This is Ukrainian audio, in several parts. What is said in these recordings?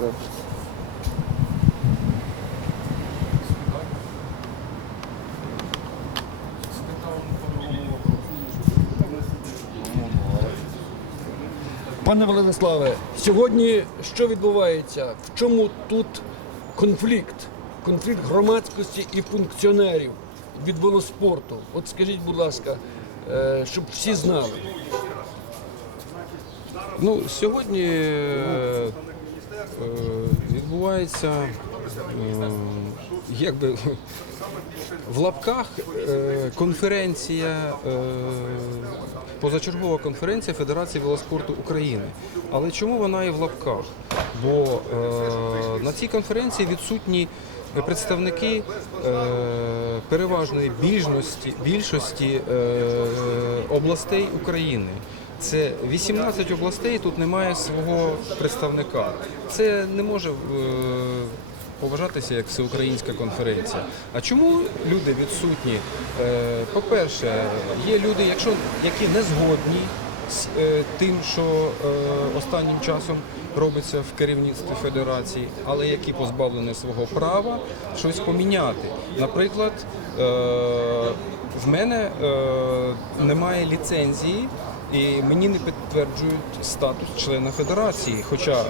запис. Пане Владиславе, сьогодні що відбувається? В чому тут конфлікт? Конфлікт громадськості і функціонерів від велоспорту. От скажіть, будь ласка, е, щоб всі знали. Ну, сьогодні е, відбувається е, якби в лапках е, конференція, е, позачергова конференція Федерації велоспорту України. Але чому вона і в лапках? Бо е, на цій конференції відсутні представники е, переважної більшості, більшості е, областей України. Це 18 областей, тут немає свого представника. Це не може е, поважатися як всеукраїнська конференція. А чому люди відсутні? Е, По-перше, є люди, якщо, які не згодні з е, тим, що останнім часом робиться в керівництві федерації, але які позбавлені свого права щось поміняти. Наприклад, в мене немає ліцензії. І мені не підтверджують статус члена федерації, хоча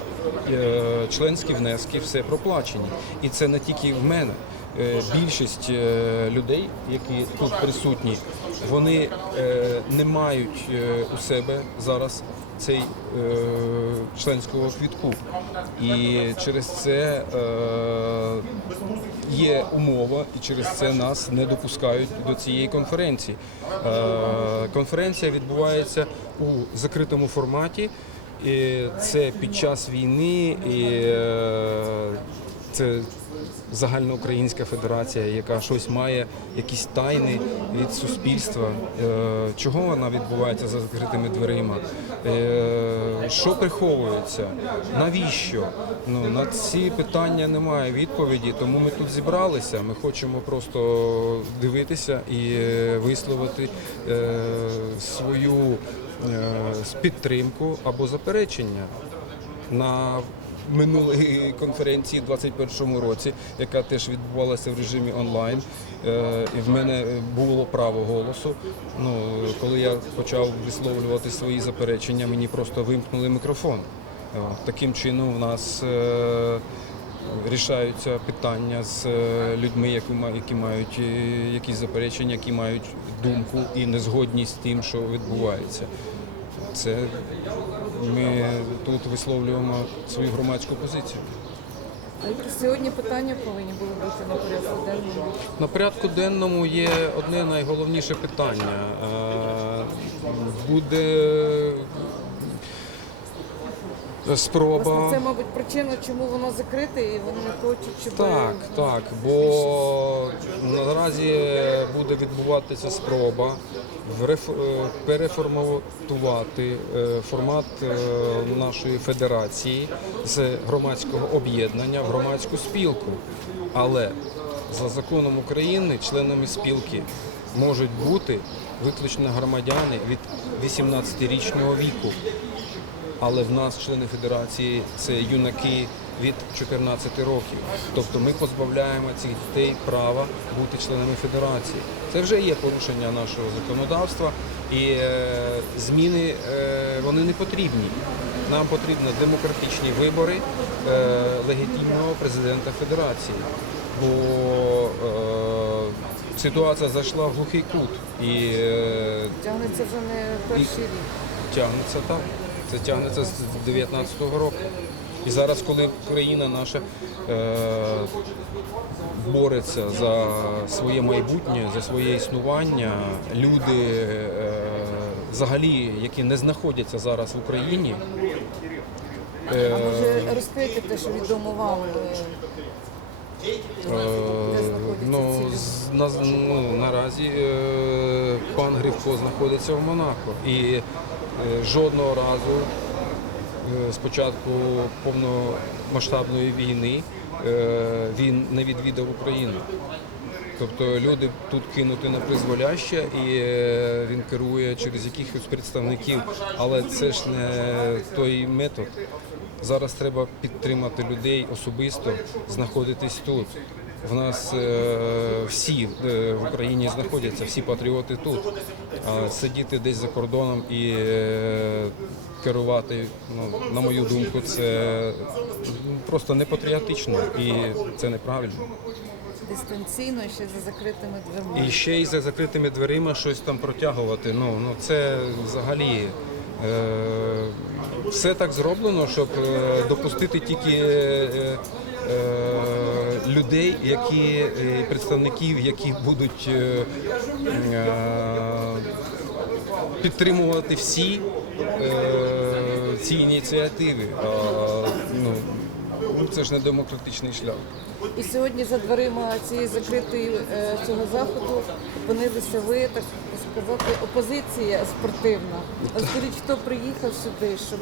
е, членські внески все проплачені. І це не тільки в мене. Е, більшість е, людей, які тут присутні, вони не мають у себе зараз цей е, членського квітку. І через це е, є умова, і через це нас не допускають до цієї конференції. Е, конференція відбувається у закритому форматі. І це під час війни, і е, це загальноукраїнська федерація, яка щось має, якісь тайни від суспільства. Е, Чого вона відбувається за закритими дверима? Е, Що приховується? Навіщо? Ну на ці питання немає відповіді, тому ми тут зібралися. Ми хочемо просто дивитися і е, висловити свою підтримку або заперечення на минулій конференції в 2021 році, яка теж відбувалася в режимі онлайн. Е, І в мене було право голосу. Ну, коли я почав висловлювати свої заперечення, мені просто вимкнули мікрофон. Е, Таким чином, у нас е, рішаються питання з людьми, які ма- які мають якісь заперечення, які мають думку і незгодність з тим, що відбувається. Це ми тут висловлюємо свою громадську позицію. Сьогодні питання повинні були бути на порядку денному? На порядку денному є одне найголовніше питання. Е, Буде спроба. Власне, це, мабуть, причина, чому воно закрите, і вони не хочуть, щоб Так, так, бо наразі буде відбуватися спроба е, переформатувати е, формат е, нашої федерації з громадського об'єднання в громадську спілку. Але за законом України членами спілки можуть бути виключно громадяни від 18-річного віку. Але в нас члени федерації це юнаки від 14 років. Тобто ми позбавляємо цих дітей права бути членами федерації. Це вже є порушення нашого законодавства, і е, зміни е, вони не потрібні. Нам потрібні демократичні вибори е, легітимного президента федерації. Бо ситуація зайшла в глухий кут і тягнеться вже не перший рік. Тягнеться так. Це тягнеться з 19-го року. І зараз, коли країна наша е, бореться за своє майбутнє, за своє існування, люди е, взагалі, які не знаходяться зараз в Україні, е, А може розкрити те, що відомо вам? е, Е, Ну, з- на, ну, наразі е, пан Гривко знаходиться в Монако і жодного разу е, з початку повномасштабної війни е, він не відвідав Україну. Тобто люди тут кинуті на призволяще і е, він керує через якихось представників, але це ж не той метод. Зараз треба підтримати людей особисто, знаходитись тут. В нас е, всі е, в Україні знаходяться, всі патріоти тут. А сидіти десь за кордоном і е, керувати, ну, на мою думку, це просто не патріотично і це неправильно. Дистанційно ще за закритими дверми. І ще й за закритими дверима щось там протягувати. Ну, ну це взагалі е, все так зроблено, щоб е, допустити тільки е, людей, які е, представників, які будуть е, е, підтримувати всі е, ці ініціативи. Ну, це ж не демократичний шлях. І сьогодні за дверима цієї закритої е, цього заходу опинилися ви, так сказати, опозиція спортивна. Скажіть, хто приїхав сюди, щоб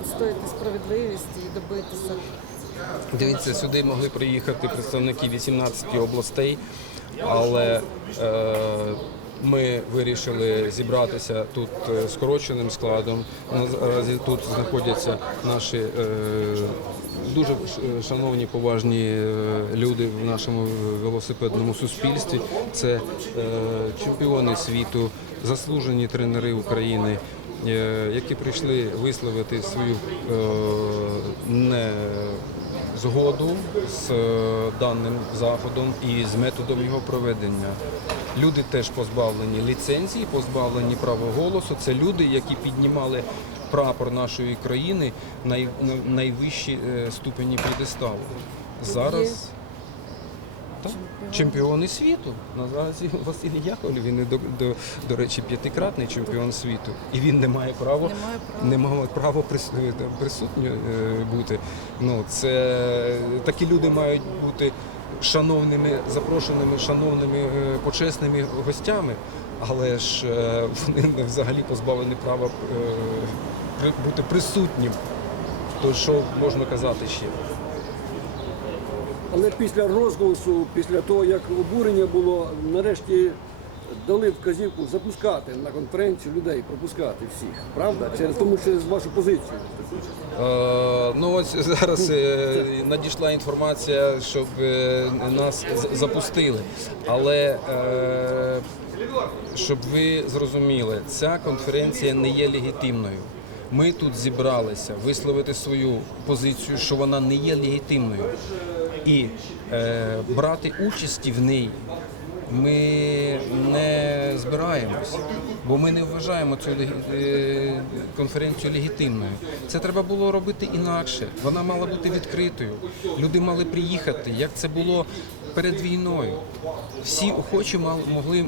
відстояти справедливість і добитися? Дивіться, сюди могли приїхати представники 18 областей, але е, ми вирішили зібратися тут е, скороченим складом. Наразі тут знаходяться наші е, дуже шановні поважні е, люди в нашому велосипедному суспільстві. Це е, чемпіони світу, заслужені тренери України. е, Які прийшли висловити свою е, не згоду з е, даним заходом і з методом його проведення. Люди теж позбавлені ліцензії, позбавлені права голосу. Це люди, які піднімали прапор нашої країни на найвищі е, ступені п'єдесталу. Зараз так, чемпіони світу. Наразі Василь Яковлев, він до, до, до речі, п'ятикратний чемпіон світу. І він не має права Немає права. не мали права прис- е, там, присутні е, бути. Ну, це такі люди мають бути шановними, запрошеними, шановними, е, почесними гостями, але ж вони взагалі позбавлені права бути присутнім. То що можна казати ще? Але після розголосу, після того, як обурення було, нарешті дали вказівку запускати на конференцію людей, пропускати всіх. Правда? Через тому через вашу позицію. Е, Ну ось зараз е, надійшла інформація, щоб е, нас запустили. Але щоб ви зрозуміли, ця конференція не є легітимною. Ми тут зібралися висловити свою позицію, що вона не є легітимною, і е, брати участі в ній ми не збираємось, бо ми не вважаємо цю е, конференцію легітимною. Це треба було робити інакше. Вона мала бути відкритою. Люди мали приїхати, як це було перед війною. Всі охочі мали, могли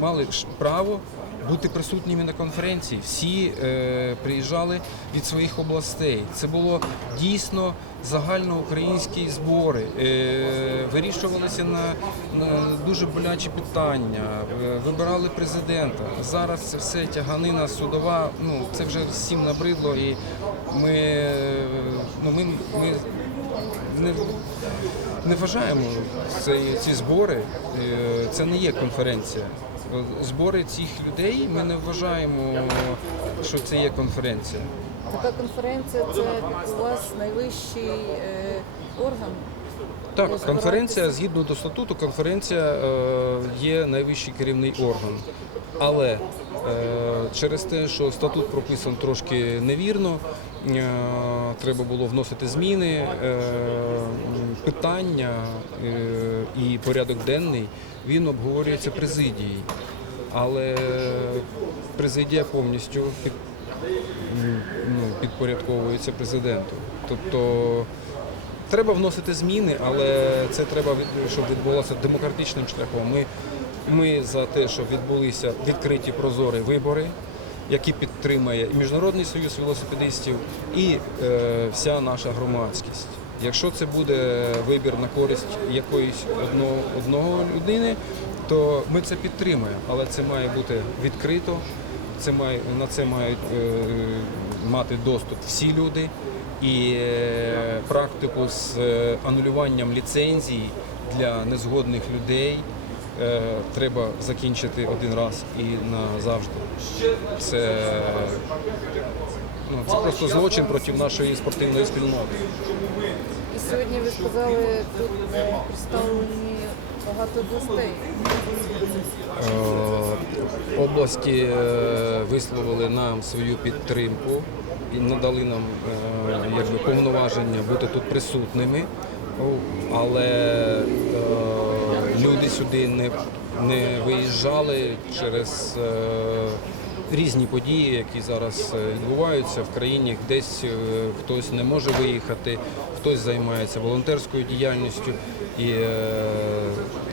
мали право бути присутніми на конференції. Всі е, приїжджали від своїх областей. Це було дійсно загальноукраїнські збори. Е, вирішувалися на, на дуже болячі питання, е, вибирали президента. Зараз це все тяганина судова. Ну це вже всім набридло, і ми, ну, ми, ми не, не вважаємо ці, ці збори. е, Це не є конференція. Збори цих людей ми не вважаємо, що це є конференція. Така конференція це у вас найвищий е, орган. Так, конференція згідно до статуту, конференція е, є найвищий керівний орган. Але е, через те, що статут прописан трошки невірно, треба було вносити зміни, е, питання е, і порядок денний він обговорюється президією. Але президія повністю під, ну, підпорядковується президенту. Тобто Треба вносити зміни, але це треба, щоб відбулося демократичним шляхом. Ми, ми за те, щоб відбулися відкриті прозорі вибори, які підтримує і Міжнародний союз велосипедистів, і е, вся наша громадськість. Якщо це буде вибір на користь якоїсь одного, одного людини, то ми це підтримаємо, але це має бути відкрито. Це має на це мають е, мати доступ всі люди. І е, практику з е, анулюванням ліцензій для незгодних людей треба закінчити один раз і назавжди. Це Ну, це просто злочин проти нашої спортивної спільноти. І сьогодні ви сказали, тут е, представлені багато областей. Е, області е, висловили нам свою підтримку і надали нам е, якби, повноваження бути тут присутними. Але е, сюди не, не виїжджали через е, різні події, які зараз е, відбуваються в країні. Десь е, хтось не може виїхати, хтось займається волонтерською діяльністю, і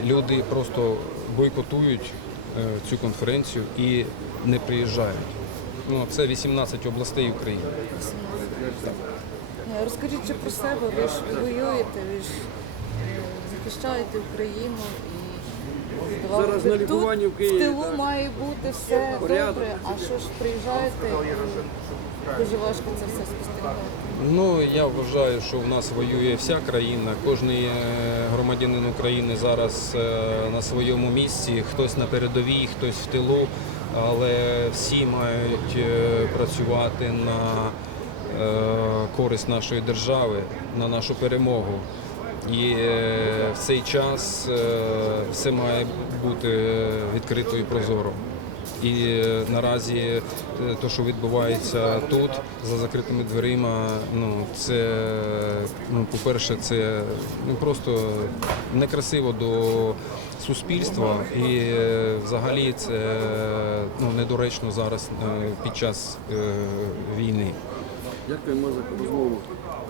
люди просто бойкотують цю конференцію і не приїжджають. Ну, це 18 областей України. Розкажіть про себе, ви ж воюєте, ви ж захищаєте Україну Зараз на лікуванні в Києві. В тилу має бути все Порядок. добре, а що ж приїжджаєте і дуже важко це все спостерігати. Ну я вважаю, що в нас воює вся країна. Кожен е, громадянин України зараз е, на своєму місці, хтось на передовій, хтось в тилу, але всі мають е, працювати на користь нашої держави, на нашу перемогу. І е, в цей час е, все має бути відкрито і прозоро. І е, наразі те, що відбувається тут за закритими дверима, ну це ну, по-перше, це ну просто некрасиво до суспільства, і взагалі це ну недоречно зараз під час е, війни. Дякуємо за розмову.